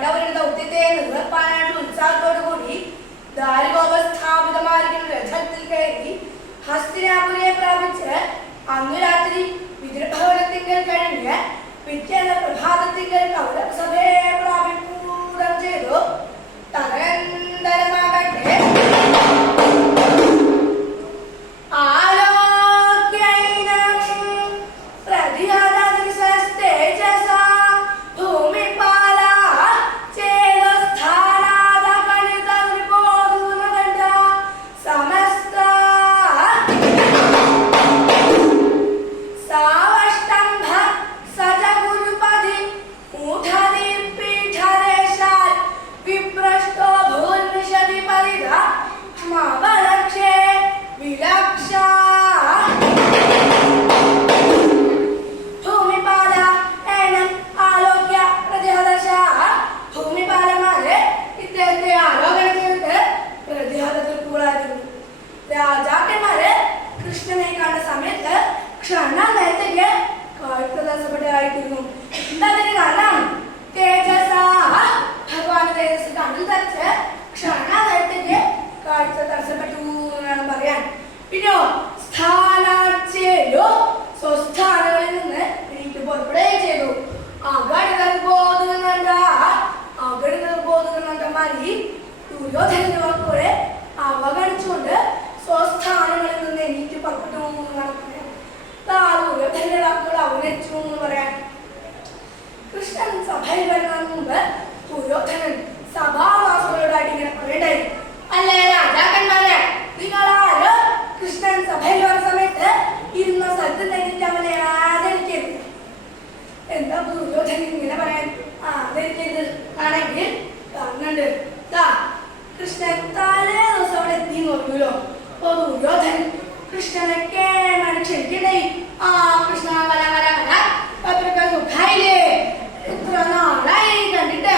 പാണ്ഡവരുടെ ദൗത്യത്തെ നിർവഹിപ്പാനായിട്ട് ഉത്സാഹത്തോടു കൂടി ദാരികോപസ്ഥാപിതമായിരിക്കുന്ന രഥത്തിൽ കയറി ഹസ്തിനാപുരെ പ്രാപിച്ച് അന്ന് രാത്രി വിദ്രഭവനത്തിങ്കൽ കഴിഞ്ഞ് പിറ്റേന്ന് പ്രഭാതത്തിങ്കൽ കൗരവസഭയെ പ്രാപിപ്പൂരം ചെയ്തു. തദനന്തരമാകട്ടെ ക്ഷണ നേരത്തേക്ക് കാഴ്ചതടസ്സപ്പെട്ടായിരുന്നു എന്താ അതിന് കാരണം? തേജസ. ഭഗവാൻ തേജസ് കണ്ണിൽ തച്ച്. ക്ഷണ നേരത്തേക്ക് കാഴ്ച തടസ്സപ്പെട്ടു എന്നാണ് പറയാൻ. പിന്നോ സ്ഥാനാച്ചേരോ സ്വസ്ഥാനങ്ങളിൽ നിന്ന് എനിക്ക് പുറപ്പെടുകയും ചെയ്തു. അഗണിതബോധകണ്ട അഗണിതബോധകണ്ടമാരി ദുര്യോധനന്റെ വാക്കുകളെ അവഗണിച്ചുകൊണ്ട് സ്വസ്ഥാനങ്ങളിൽ നിന്ന് എനിക്ക് പുറപ്പെട്ടു എന്നാണ് എന്ന് കൃഷ്ണൻ സഭയിൽ കൃഷ്ണൻ എന്താ ഇങ്ങനെ തലേ ദിവസം അവിടെ എത്തി നോക്കൂലോ അപ്പൊ കൃഷ്ണനെ കേണാണ് ക്ഷണിക്കണേ. ആ കൃഷ്ണ വര വര വര. പത്രക്ക സുഖായില്ലേ ഇത്ര നാളായി കണ്ടിട്ട്?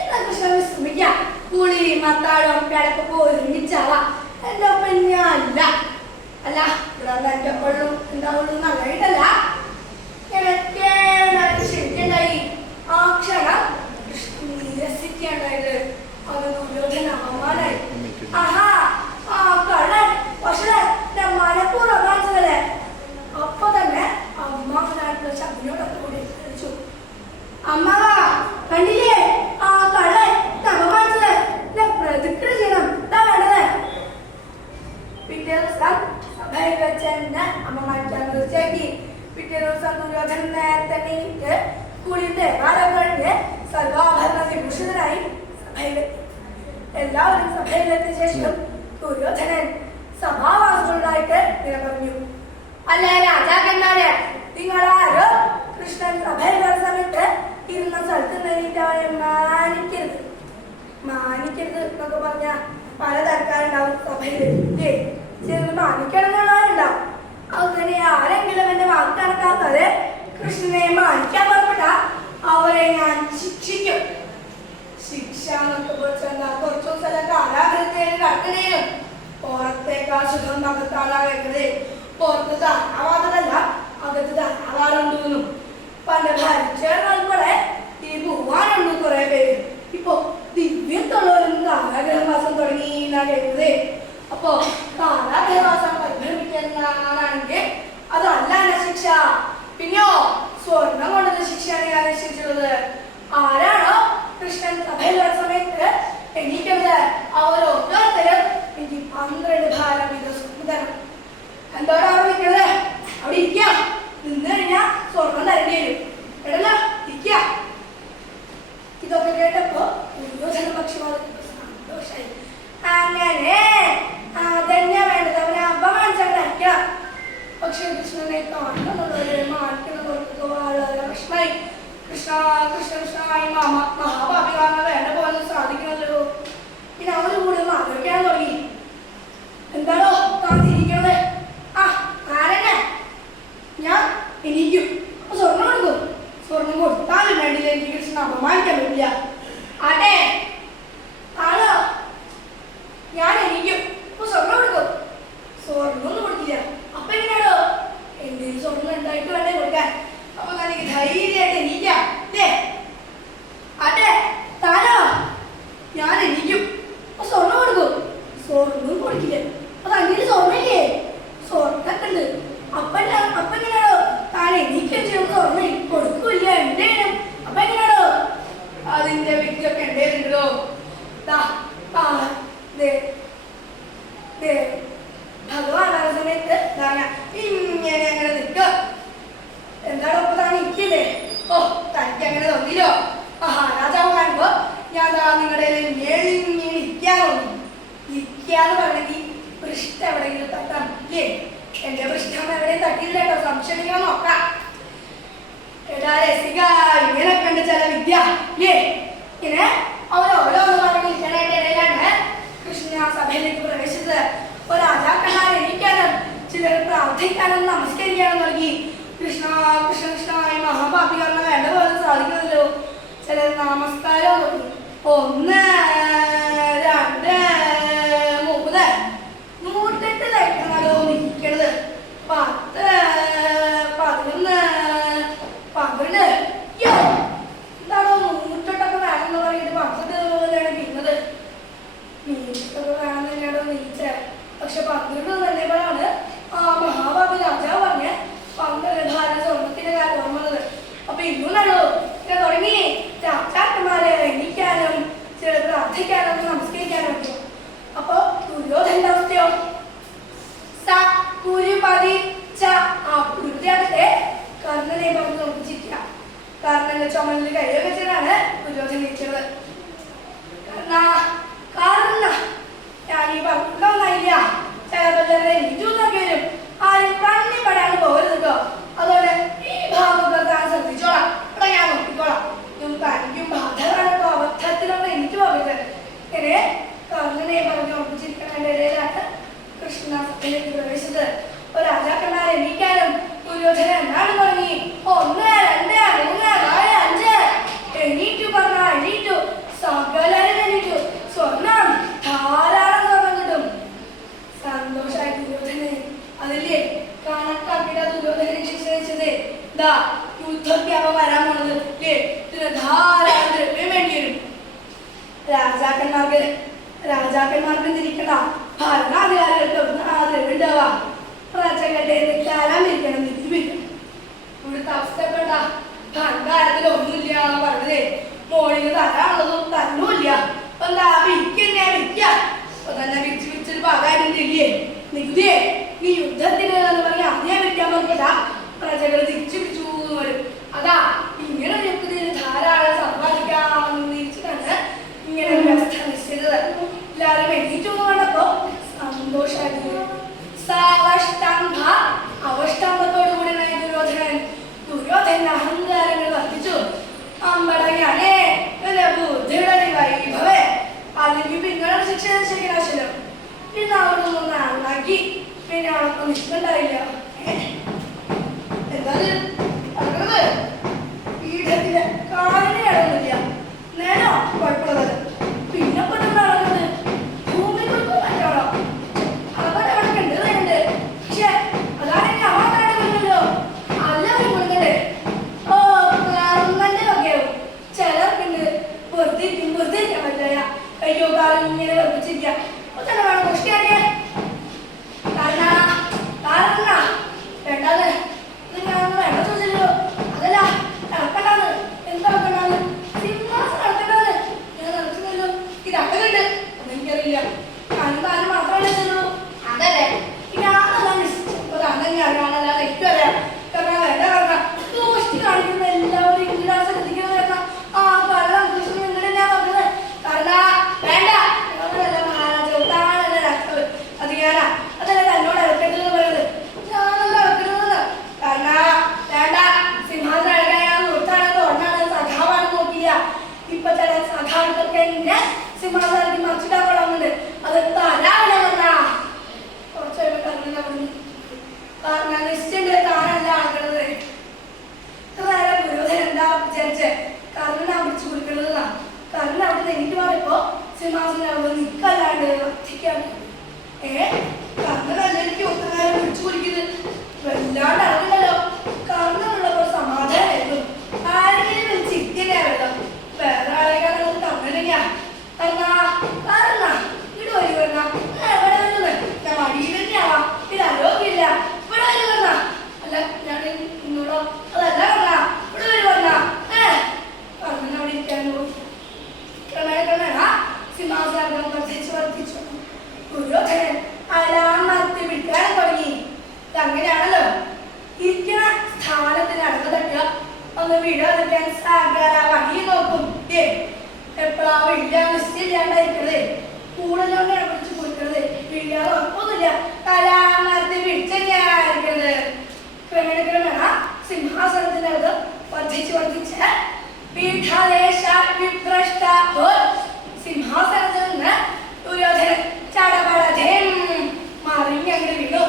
എന്നാ കൃഷ്ണൻ വിശ്രമിക്കാം കുളി മത്താഴം കിടക്കൊക്കെ ഒരുമിച്ചാവാ എന്റെ ഒപ്പം ഞാൻ അല്ല. ഇവിടെ വന്ന് എന്റെ ഒപ്പം ഉണ്ടാവുള്ളൂ നന്നായിട്ടല്ല കിടക്കേണ്ടായിട്ട് ക്ഷണിക്കണ്ടായി ആ ക്ഷണം കൃഷ്ണൻ നിരസിക്കേണ്ടായത് അവൻ ദുര്യോധന അപമാനായി ആഹാ ആ കള്ളൻ പക്ഷേ ഞാൻ മനഃപൂർവം കാണിച്ചതല്ലേ അപ്പൊ തന്നെ അമ്മാവനായിട്ടുള്ള ശബ്ദിനോടൊക്കെ കൂടി വിളിച്ചു അമ്മ കണ്ടില്ലേ ആ കള്ളൻ ഞാൻ അപമാനിച്ചത് ഞാൻ പ്രതിക്രിയ ചെയ്യണം എന്താ വേണ്ടത് പിറ്റേ ദിവസം സഭയിൽ വെച്ച് എന്നെ അമ്മ മാറ്റാൻ തീർച്ചയാക്കി പിറ്റേ ദിവസം ദുര്യോധനൻ നേരത്തെ നീറ്റ് കുളിന്റെ കാലം കഴിഞ്ഞ് സർവാഭരണ വിഭൂഷിതനായി സഭയിലെത്തി എല്ലാവരും സഭയിലെത്തിയ ശേഷം ദുര്യോധനൻ സഭാവാസികളായിട്ട് ഇങ്ങനെ പറഞ്ഞു അല്ല രാജാക്കന്മാരെ നിങ്ങളാരോ കൃഷ്ണൻ സഭയിൽ വരുന്ന സമയത്ത് ഇരുന്ന അവനെ മാനിക്കരുത്. മാനിക്കരുത് എന്നൊക്കെ പറഞ്ഞ പല തരക്കാരുണ്ടാവും സഭയിൽ ഏ ചെന്ന് മാനിക്കണം എന്നുള്ളവരുണ്ടാവും അങ്ങനെ ആരെങ്കിലും എന്റെ വാക്ക് കണക്കാക്കാതെ കൃഷ്ണനെ മാനിക്കാൻ പുറപ്പെട്ട അവരെ ഞാൻ ശിക്ഷിക്കും. ശിക്ഷ എന്നൊക്കെ വെച്ചാൽ കുറച്ചു ദിവസം കാലാഗ്രഹത്തേനും കട്ടണേനും പുറത്തേക്കാൾ സുഖം അകത്താണ് കേൾക്കുന്നത്. പുറത്ത് താറാവാതല്ല അകത്ത് താറാവാറുണ്ടെന്നും പണ്ട് ഭരിച്ചവരുൾപ്പെടെ ഈ പോവാനുണ്ട് കുറെ പേര്. ഇപ്പൊ ദിവ്യത്തുള്ളവരും കാരാഗ്രഹവാസം തുടങ്ങി എന്നാ കേൾക്കുന്നത് അപ്പൊ കാരാഗ്രഹവാസം പരിഭ്രമിക്കുന്നതാണെങ്കിൽ അതല്ല എന്റെ ശിക്ഷ പിന്നെയോ സ്വർണം കൊണ്ടുള്ള ശിക്ഷയാണ് ഞാൻ നിശ്ചയിച്ചിട്ടുള്ളത് ആരാണോ കൃഷ്ണൻ സഭയിൽ ഇതൊക്കെ കേട്ടപ്പോ ദുര്യോധന പക്ഷപാതം സന്തോഷായി അങ്ങനെ അതന്നെ വേണ്ടത് അവനെ അപമാനിച്ചങ്ങനെ പക്ഷേ കൃഷ്ണനെ കാണുന്നുള്ളവരെ മാറ്റുന്നവർക്ക് വളരെ വിഷമായി കൃഷ്ണ കൃഷ്ണ മാമ മഹാഭാവി കാണാൻ വേണ്ട പോലെ സാധിക്കണല്ലോ പിന്നെ അവർ കൂടെ ഒന്ന് ആലോചിക്കാൻ തുടങ്ങി എന്താണോ താൻ ചിരിക്കണത് ആ ആരെന്നെ ഞാൻ എനിക്കും അപ്പൊ സ്വർണം കൊടുക്കും സ്വർണം കൊടുത്താലും വേണ്ടില്ല എനിക്ക് കൃഷ്ണ അപമാനിക്കാൻ പറ്റില്ല അതെ ആണോ ഞാൻ എനിക്കും അപ്പൊ സ്വർണം കൊടുക്കും സ്വർണമൊന്നും കൊടുക്കില്ല അപ്പൊ എങ്ങനെയാണോ എന്റെ കയ്യിൽ സ്വർണം എന്തായിട്ട് വേണ്ടേ കൊടുക്കാൻ അപ്പൊ തനിക്ക് ധൈര്യമായിട്ട് എനിക്കാം അല്ലേ അതെ താനോ ഞാൻ എനിക്കും അപ്പൊ സ്വർണം കൊടുക്കും സ്വർണം കൊടുക്കില്ല അപ്പൊ അങ്ങനെ സ്വർണയില്ലേ സ്വർണൊക്കെ ഉണ്ട് അപ്പൊ ഞാൻ- അപ്പൊ എങ്ങനെയാണോ താൻ എനിക്ക് ചെയ്യുന്ന സ്വർണം കൊടുക്കൂല എന്റെ അപ്പൊ എങ്ങനെയാണോ അതിന്റെ വിറ്റൊക്കെ എന്റെ ഉണ്ടോ ദാ ആ ദേ ദേ ഭഗവാൻ ആ സമയത്ത് ദാന ഇങ്ങനെ അങ്ങനെ നിൽക്കുക എന്താണ് ഇപ്പൊ താൻ നിൽക്കില്ലേ ഓ തനിക്ക് അങ്ങനെ തോന്നിയില്ലോ ആഹാ രാജാവ് കാണുമ്പോ ഞാൻ ദാ നിങ്ങളുടെ ഞെളിഞ്ഞ് ഇരിക്കാൻ തോന്നി ഇരിക്കാന്ന് പറഞ്ഞെങ്കിൽ പൃഷ്ഠം എവിടെയെങ്കിലും തട്ടാം ഇല്ലേ? എന്റെ പൃഷ്ഠം എവിടെയും തട്ടിയില്ല കേട്ടോ സംശയിക്കാൻ നോക്കാം. എടാ രസിക ഇങ്ങനെ ഉണ്ട് ചില വിദ്യ ഇല്ലേ? ഇങ്ങനെ അവർ ഓരോന്ന് പറഞ്ഞ് ഇരിക്കണതിന്റെ ഇടയിലാണ് കൃഷ്ണ സഭയിലേക്ക് പ്രവേശിച്ചത്. ഇപ്പൊ രാജാക്കന്മാർ എനിക്കാനും ചിലർ പ്രാർത്ഥിക്കാനും നമസ്കരിക്കാനും തുടങ്ങി. കൃഷ്ണ കൃഷ്ണ കൃഷ്ണനായി മഹാപാപി കാരണം വേണ്ട പോലെ സാധിക്കുന്നല്ലോ. ചിലർ നമസ്കാരം ഒന്ന് പന്ത്രണ്ട് തന്നെയാണ് ആ മഹാഭാവി രാജാവ് പറഞ്ഞ ധാരണ സ്വർണത്തിന്റെ കാര്യം ഓർമ്മ വന്നത്. അപ്പൊ ഇന്നും ഇങ്ങനെ തുടങ്ങി രാജാക്കന്മാരെ എണ്ണിക്കാനും ചില പ്രാർത്ഥിക്കാനും നമസ്കരിക്കാനും നാല് രാജാക്കന്മാർക്ക് രാജാക്കന്മാർക്ക് ഭരണാധികാരികൾക്ക് ആ ദ്രവ്യം പ്രജകളുടെ വിൽക്കന്നെ വിൽക്ക അപ്പൊ തന്നെ വിരിച്ച് വിരിച്ചൊരു ഭാഗമായിട്ടില്ലേ നികുതിയെ ഈ യുദ്ധത്തിന് എന്ന് പറഞ്ഞാൽ അതേ വിൽക്കാൻ നോക്കിയതാ പ്രജകൾ തിരിച്ചു പിടിച്ചു വരും അതാ ഇങ്ങനെ യുദ്ധത്തിന് ധാരാളം സമ്പാദിക്കാമെന്ന് തിരിച്ചിട്ടാണ് ഇങ്ങനെ ഒരു വ്യവസ്ഥ നിശ്ചയിച്ചത്. എല്ലാവരും എന്ന് കണ്ടപ്പോ സന്തോഷമായിരുന്നു സാവഷ്ടംഭ അവഷ്ടംഭത്തോടു കൂടി ദുര്യോധനൻ ദുര്യോധന അഹങ്കാരങ്ങൾ വർദ്ധിച്ചു. പിന്നെ അവിടെ നിന്ന് നന്നാക്കി പിന്നെ അവിടെ നിൽക്കണ്ടായില്ല എന്തായാലും നടക്കുന്നത് പീഠത്തിന് കാലിന് ഇടമൊന്നുമില്ല നേരോ? കുഴപ്പമുള്ളത്. പിന്നെ എന്താ നടക്കുന്നത്? ഭൂമി കൊടുക്കും മറ്റാണോ അവിടെ അവിടെ പക്ഷെ അതാണെങ്കിൽ അവൻ കാണുന്നില്ലല്ലോ ഓ കർമ്മന്റെ വകയാവും. ചിലർക്കുണ്ട് വെറുതെ വെറുതെ ഇരിക്കാൻ പറ്റില്ല. അയ്യോ കാലം ഇങ്ങനെ വെറുപ്പിച്ചിരിക്കാം ഒന്ന് സാഗര വഴി നോക്കും. ഏ എപ്പോഴാ വീഴാൻ നിശ്ചയില്ലാണ്ടായിരിക്കണത് കൂടുതലോണ്ട് പിടിച്ച് കൊടുക്കണത്. വീഴാതെ ഉറപ്പൊന്നുമില്ല കലാമരത്തിൽ പിടിച്ചെങ്ങനെയായിരിക്കണത് ക്രമേണക്രമേണ ക്രമേണ സിംഹാസനത്തിനകത്ത് വർദ്ധിച്ച് വർദ്ധിച്ച് പീഠാദേശ വിഭ്രഷ്ട സിംഹാസനത്തിൽ നിന്ന് ദുര്യോധനൻ ചടപടധേം മറിഞ്ഞങ്ങട് വീണു.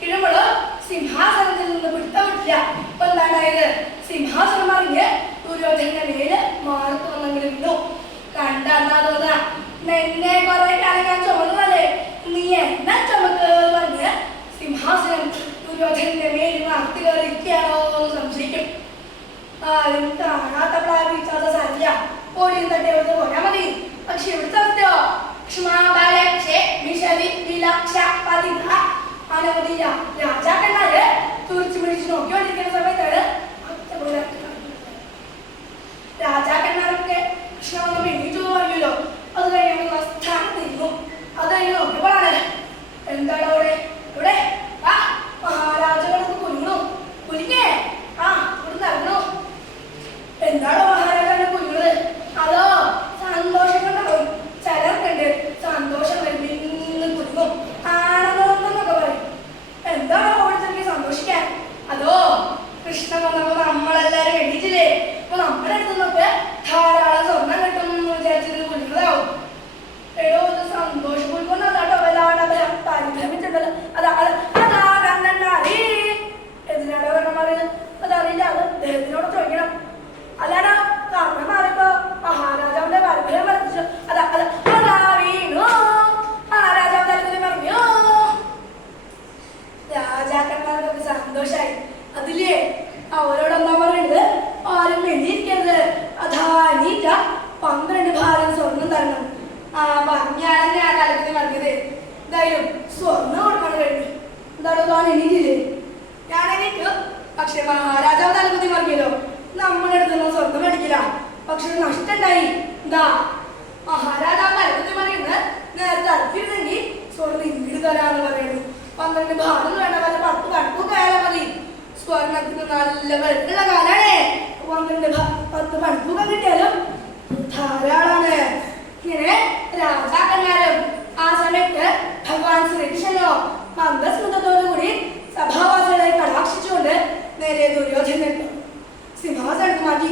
വീഴുമ്പോഴ് സിംഹാസനത്തിൽ നിന്ന് വിട്ടവിട്ടില്ല ഇപ്പൊ എന്താണ്ടായത് സിംഹാസനം മറിഞ്ഞ് ദുര്യോധനന്റെ മേൽ മാർക്ക് വന്നങ്ങനെ വീണു കണ്ടെന്നാ തോന്നുക നിന്നെ കുറെ കാലം ഞാൻ ചുമന്നതല്ലേ നീ എന്നെ ചുമക്ക് പറഞ്ഞ് സിംഹാസനം ദുര്യോധനന്റെ മേലിൽ മാർത്തി കയറിയിരിക്കുകയാണോ എന്ന് സംശയിക്കും ആരും കാണാത്ത പ്രാപിക്കാത്ത സത്യ പോലും തട്ടെ ഇവിടുത്തെ പോയാ മതി പക്ഷെ ഇവിടുത്തെ സത്യോ ക്ഷമാബലക്ഷേ വിശലി വിലക്ഷ പതിന അനവധി രാജാക്കന്മാര് തുറിച്ചു പിടിച്ച് നോക്കിക്കൊണ്ടിരിക്കുന്ന സമയത്താണ്. രാജാക്കന്മാരൊക്കെ കൃഷ്ണ വന്ന് പിന്നിച്ചു പറഞ്ഞല്ലോ അത് കഴിയുമ്പോൾ സ്ഥാനത്തിരുന്നു അത് കഴിഞ്ഞ് നോക്കിയപ്പോഴാണ് എന്താണ് അവിടെ ഇവിടെ ആ മഹാരാജകളൊക്കെ കുലുങ്ങണു കുലുങ്ങേ ആ ഇവിടുന്ന് ഇറങ്ങണു എന്താണോ മഹാരാജാവിനെ കുലുങ്ങുന്നത് അതോ സന്തോഷം കൊണ്ടാവും ചിലർക്കുണ്ട് സന്തോഷം വരുന്ന കുലുങ്ങും ആനന്ദം എന്നൊക്കെ പറയും എന്താണോ ഓടിച്ചെനിക്ക് സന്തോഷിക്കാൻ അതോ കൃഷ്ണൻ വന്നപ്പോ നമ്മളെല്ലാരും എണീറ്റില്ലേ അപ്പൊ നമ്മുടെ അടുത്ത് നിന്നൊക്കെ ധാരാളം സ്വർണം കിട്ടും എന്ന് വിചാരിച്ചിട്ട് കുലുങ്ങതാവും എടോ ഇത് സന്തോഷം കുലുക്കുന്ന അതാട്ടോ വല്ലാണ്ട് അവരെ പരിഭ്രമിച്ചിട്ടുണ്ടല്ലോ അതാ അത് അതാ കണ്ണനാടി എന്തിനാടോ കണ്ണൻ പറയുന്നത് അതറിയില്ല അത് അദ്ദേഹത്തിനോട് ചോദിക്കണം അല്ലാടാ കർമ്മം മാറിയപ്പോ മഹാരാജാവിന്റെ പരിഭ്രമം വർദ്ധിച്ചു അതാ അത് അതാ വീണു മഹാരാജാവ് തലത്തിൽ പറഞ്ഞു രാജാക്കന്മാർക്കൊക്കെ സന്തോഷായി അതില്ലേ അവരോട് എന്താ പറയുന്നത് ആരും എണ്ണിയിരിക്കരുത് അതാ നീറ്റ പന്ത്രണ്ട് ഭാരം സ്വർണം തരണം ആ പറഞ്ഞാണെന്നെ ആ കാലത്തിന് പറഞ്ഞത് എന്തായാലും സ്വർണം കൊടുക്കാൻ കഴിഞ്ഞു എന്താണോ താൻ എണീറ്റില്ലേ ഞാൻ എണീറ്റു പക്ഷെ മഹാരാജാവ് തലപതി പറഞ്ഞല്ലോ നമ്മുടെ അടുത്ത് നിന്ന് സ്വർണം മേടിക്കില്ല. പക്ഷെ ഒരു നഷ്ടം ഉണ്ടായി എന്താ മഹാരാജാവ് തലപതി പറയുന്നത് നേരത്തെ അടുത്തിരുന്നെങ്കിൽ സ്വർണം ഇങ്ങോട്ട് തരാന്ന് പറയുന്നു. പന്ത്രണ്ട് ഭാഗം വേണ്ട വല്ല പത്ത് കടക്കും കയറാൻ മതി. സ്വർണത്തിന് നല്ല വെളുപ്പുള്ള കാലാണേ. പന്ത്രണ്ട് പത്ത് പണിപ്പൂക്കം കിട്ടിയാലും ധാരാളാണ് ഇങ്ങനെ രാജാക്കന്മാരും ആ സമയത്ത് ഭഗവാൻ ശ്രീകൃഷ്ണനോ മന്ദസ്മൃതത്തോടു കൂടി സഭാവാസികളെ കടാക്ഷിച്ചുകൊണ്ട് നേരെ ദുര്യോധനൻ എത്തും സിംഹാസനത്ത് മാറ്റി